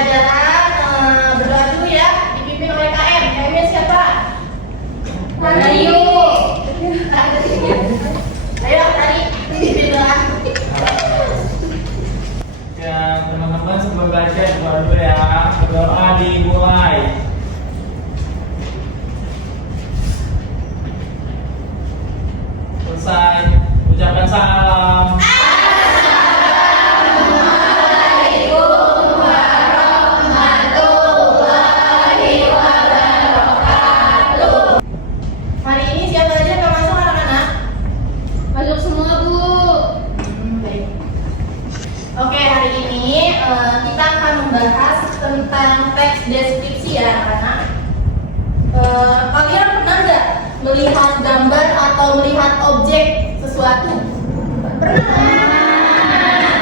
pembelajaran berdoa dulu ya, dipimpin oleh KM. KM-nya siapa? Ayo. Ayo tadi pimpin doa. Ya teman-teman sebelum belajar doa dulu ya. Doa dimulai. Selesai. Ucapkan salam. Hari ini siapa aja yang masuk anak-anak? Masuk semua, Bu. Baik. Oke, hari ini kita akan membahas tentang teks deskripsi ya anak-anak. Kalian pernah nggak melihat gambar atau melihat objek sesuatu? Pernah.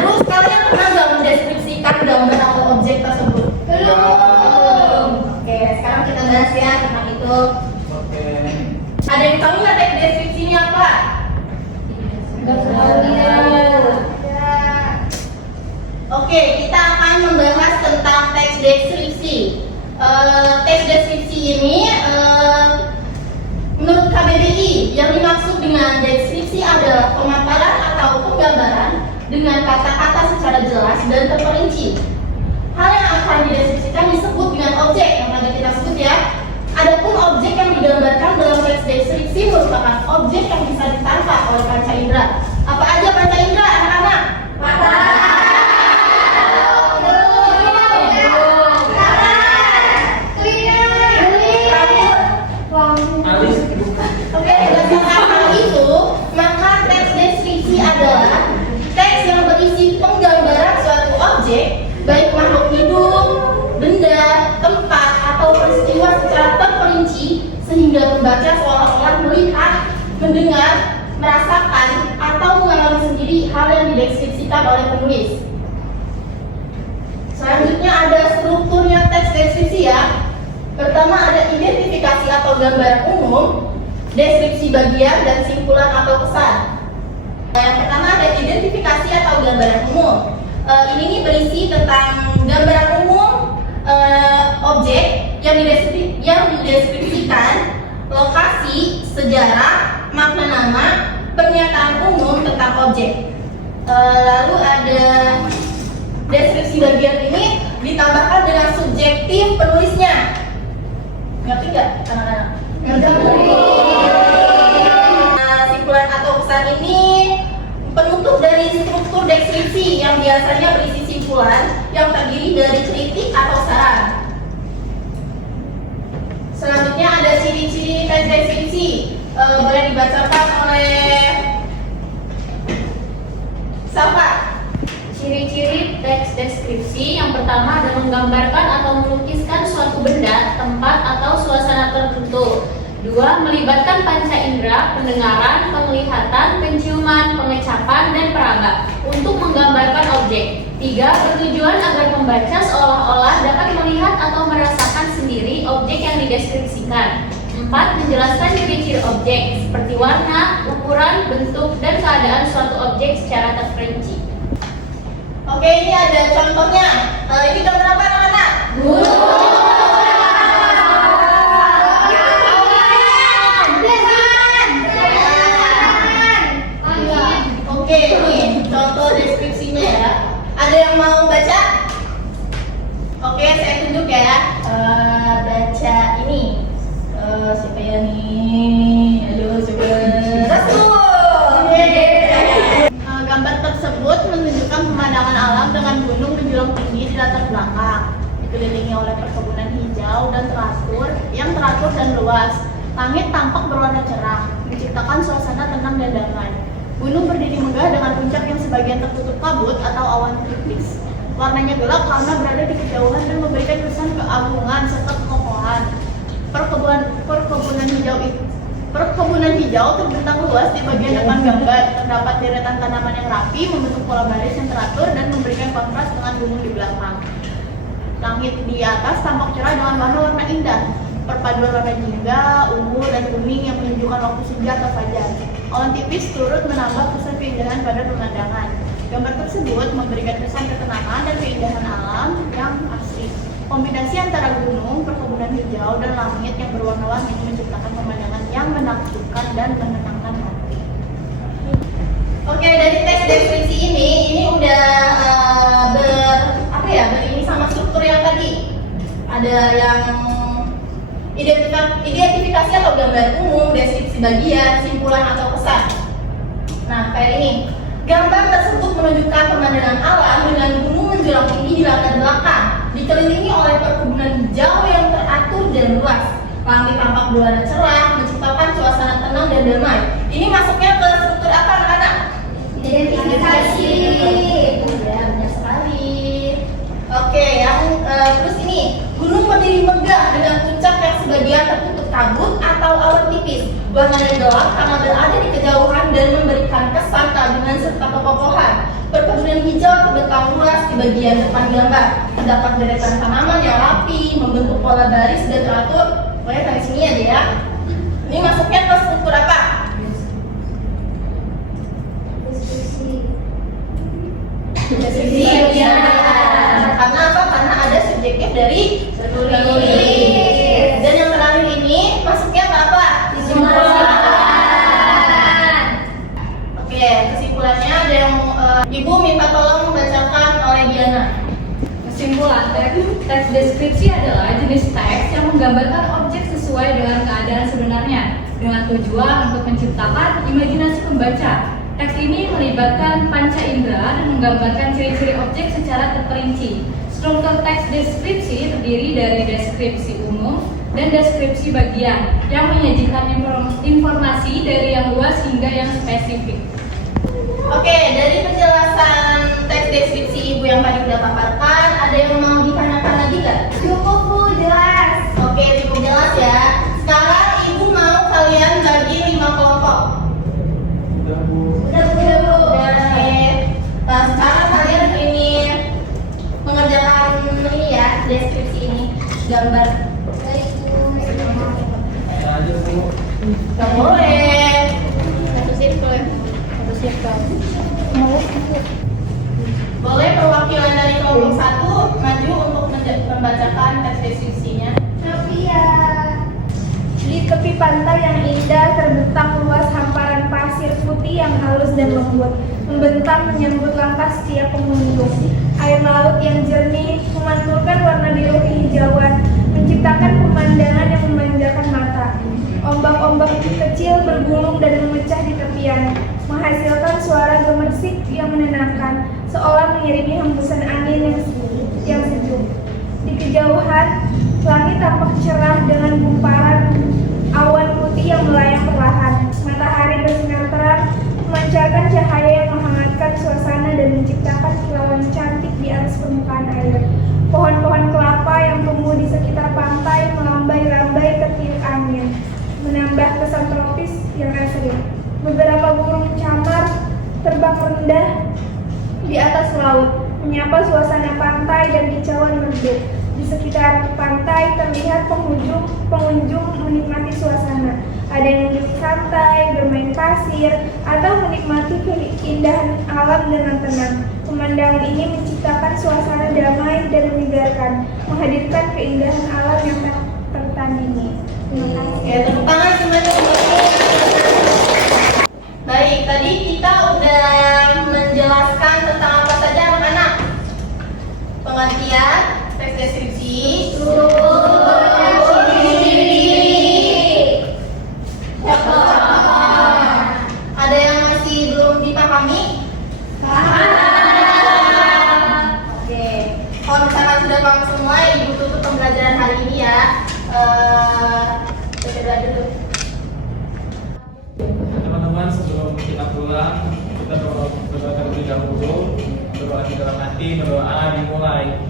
Terus kalian pernah nggak mendeskripsikan gambar atau objek tersebut? Belum. Oke, sekarang kita bahas ya tentang itu. Oke. Ada yang tahu nggak teks deskripsinya apa? Enggak tahu ya. Oke, kita akan membahas tentang teks deskripsi. Teks deskripsi ini menurut KBBI yang dimaksud dengan deskripsi adalah pemaparan atau penggambaran dengan kata-kata secara jelas dan terperinci. Hal yang akan dideskripsikan disebut dengan objek yang tadi kita sebut ya. Adapun objek yang digambarkan dalam teks deskripsi merupakan objek yang bisa ditangkap oleh panca indera. Apa aja panca indera anak-anak? Oke, berdasarkan hal itu, maka teks deskripsi adalah teks yang berisi penggambaran suatu objek, baik makhluk hidup, benda, tempat, atau peristiwa secara terperinci, sehingga pembaca seolah-olah melihat, mendengar, merasakan, atau mengalami sendiri hal yang dideskripsikan oleh penulis. Selanjutnya ada strukturnya teks deskripsi ya. Pertama ada identifikasi atau gambaran umum, deskripsi bagian, dan simpulan atau pesan. Yang pertama ada identifikasi atau gambaran umum. Ini nih berisi tentang gambaran umum objek yang dideskripsikan, lokasi, sejarah, makna nama, pernyataan umum tentang objek. Lalu ada deskripsi bagian ini ditambahkan dengan subjektif penulisnya. Ngerti nggak anak-anak? Simpulan atau pesan ini penutup dari struktur deskripsi yang biasanya berisi simpulan yang terdiri dari kritik atau saran. Selanjutnya ada ciri-ciri teks deskripsi. Boleh dibacakan oleh siapa? Ciri-ciri teks deskripsi yang pertama adalah menggambarkan atau melukiskan suatu benda, tempat, atau suasana tertentu. Dua, melibatkan panca indera, pendengaran, penglihatan, penciuman, pengecapan, dan peraba untuk menggambarkan objek. Tiga, bertujuan agar pembaca seolah-olah dapat melihat atau merasakan sendiri objek yang dideskripsikan. Empat, menjelaskan ciri-ciri objek seperti warna, ukuran, bentuk, dan keadaan suatu objek secara terperinci. Oke, ini ada contohnya. Ini gambar apa anak-anak? Oke, ini contoh deskripsinya ya. Ada yang mau baca? Oke, saya tunjuk ya. Baca ini. Siapa ya nih? Ayo, coba. Rasul. Gambar tersebut menunjukkan pemandangan alam dengan gunung menjulang tinggi di latar belakang, dikelilingi oleh perkebunan hijau dan teratur dan luas. Langit tampak berwarna cerah, menciptakan suasana tenang dan damai. Gunung berdiri megah dengan puncak yang sebagian tertutup kabut atau awan tipis. Warnanya gelap karena berada di kejauhan dan memberikan kesan keagungan serta kekokohan. Perkebunan hijau terbentang luas di bagian depan gambar. Terdapat deretan tanaman yang rapi, membentuk pola baris yang teratur dan memberikan kontras dengan gunung di belakang. Langit di atas tampak cerah dengan warna-warna indah. Perpaduan warna jingga, ungu, dan kuning yang menunjukkan waktu senja atau fajar. Awan tipis turut menambah kesan keindahan pada pemandangan. Gambar tersebut memberikan kesan ketenangan dan keindahan alam yang asri. perkebunan hijau dan langit yang berwarna-warni menciptakan pemandangan yang menakjubkan dan menenangkan hati. Oke, dari teks deskripsi ini udah berini sama struktur yang tadi. Ada yang identifikasi atau gambar umum, deskripsi bagian, simpulan atau pesan. Nah, kayak ini. Gambar tersebut menunjukkan pemandangan alam dengan gunung menjulang tinggi di latar belakang, dikelilingi oleh perkebunan hijau yang teratur dan luas. Langit tampak berwarna cerah, menciptakan suasana tenang dan damai. Ini masuknya ke struktur apa, anak-anak? Identifikasi. Ya, benar sekali. Oke, terus ini gunung berdiri megah dengan puncak yang sebagian tertutup kabut atau awan tipis. Warnanya gelap karena berada di kejauhan dan memberikan kesan keagungan serta kekokohan. Perkebunan hijau terbentang luas di bagian depan gambar. Terdapat deretan tanaman yang rapi, membentuk pola baris dan teratur. Pokoknya dari sini aja ya. Ini masuknya ke struktur apa? Deskripsi ya. Karena apa? Karena ada subjektif dari penulis. Dan yang terakhir ini masuknya ke apa? Kesimpulan. Oke, kesimpulannya ada yang Ibu minta tolong membacakan oleh Diana. Kesimpulan, teks deskripsi adalah jenis teks yang menggambarkan objek sesuai dengan keadaan sebenarnya dengan tujuan untuk menciptakan imajinasi pembaca. Teks ini melibatkan panca indera dan menggambarkan ciri-ciri objek secara terperinci. Struktur teks deskripsi terdiri dari deskripsi umum dan deskripsi bagian yang menyajikan informasi dari yang luas hingga yang spesifik. Oke, dari penjelasan teks deskripsi Ibu yang tadi udah paparkan, ada yang mau ditanyakan lagi nggak? Cukup Bu, jelas. Oke, cukup jelas ya. Sekarang Ibu mau kalian bagi 5 kelompok. Udah, Bu. Udah Bu. Oke. Nah, sekarang kalian ini mengerjakan ini ya, deskripsi ini, gambar. Baik Bu. Tanya aja, Bu. Nggak boleh. Satu sirkel. Satu sirkel. Boleh perwakilan dari kelompok 1 maju untuk membacakan teks deskripsinya. Novia. Di tepi pantai yang indah terbentang luas hamparan pasir putih yang halus dan lembut, membentang menyambut langkah setiap pengunjung. Air laut yang jernih memantulkan warna biru kehijauan, menciptakan pemandangan yang memanjakan mata. Ombak-ombak kecil bergulung dan memecah di tepian, menghasilkan suara gemersik yang menenangkan, seolah mengiringi hembusan angin yang sejuk. Di kejauhan, langit tampak cerah dengan gumparan awan putih yang melayang perlahan. Matahari bersinar terang, memancarkan cahaya yang menghangatkan suasana dan menciptakan kilauan cantik di atas permukaan air. Pohon-pohon kelapa yang tumbuh di sekitar pantai melambai-lambai tertiup angin, menambah kesan tropis yang asri. Beberapa burung camar terbang rendah di atas laut, menyapa suasana pantai dan kicauan merdu. Di sekitar pantai terlihat pengunjung menikmati suasana. Ada yang duduk santai, bermain pasir, atau menikmati keindahan alam dengan tenang. Pemandangan ini menciptakan suasana damai dan menyegarkan, menghadirkan keindahan alam yang tak tertandingi. Terima kasih. Oke, tepuk tangan semuanya. Baik, tadi kita udah menjelaskan tentang apa saja anak-anak. Pengertian, teks deskripsi, ada yang masih belum dipahami? Oke, kalau misalkan sudah paham semua, Ibu tutup pembelajaran hari ini ya. Teman-teman, sebelum kita pulang, kita berdoa terlebih dahulu. Berdoa di dalam hati, berdoa dimulai.